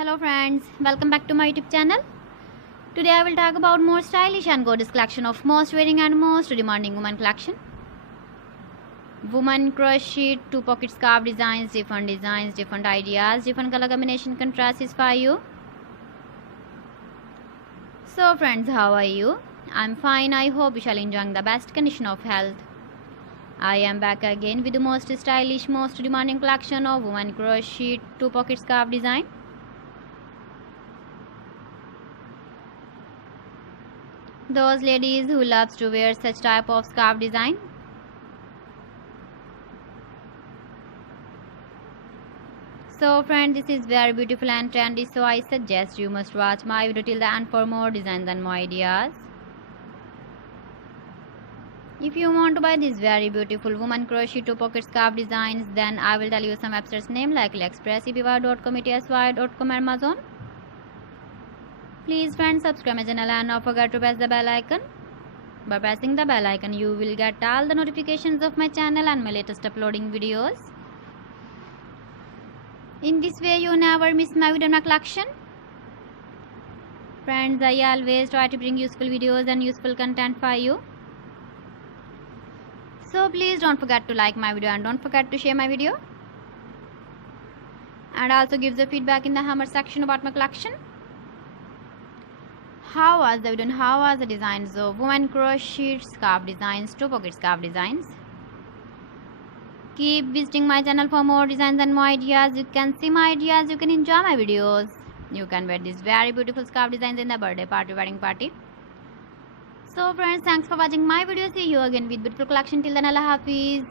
Hello friends, welcome back to my YouTube channel. Today I will talk about more stylish and gorgeous collection of most wearing and most demanding woman collection. Woman crochet, 2-pocket scarf designs, different ideas, different color combination contrasts for you. So friends, how are you? I'm fine. I hope you shall enjoy the best condition of health. I am back again with the most stylish, most demanding collection of woman crochet 2-pocket scarf design. Those ladies who loves to wear such type of scarf design. So friends, this is very beautiful and trendy, so I suggest you must watch my video till the end for more designs and more ideas. If you want to buy these very beautiful woman crochet 2-pocket scarf designs, then I will tell you some websites name like AliExpress, eBay.com, etsy.com, Amazon. Please friends, subscribe my channel and don't forget to press the bell icon. By pressing the bell icon, you will get all the notifications of my channel and my latest uploading videos. In this way, you never miss my video in my collection. Friends, I always try to bring useful videos and useful content for you. So please don't forget to like my video and don't forget to share my video. And also give the feedback in the comment section about my collection. How was the video and how was the designs of woman crochet scarf designs, 2-pocket scarf designs? Keep visiting my channel for more designs and more ideas. You can see my ideas, you can enjoy my videos. You can wear these very beautiful scarf designs in the birthday party, wedding party. So friends, thanks for watching my video. See you again with beautiful collection. Till then, Allah Hafiz.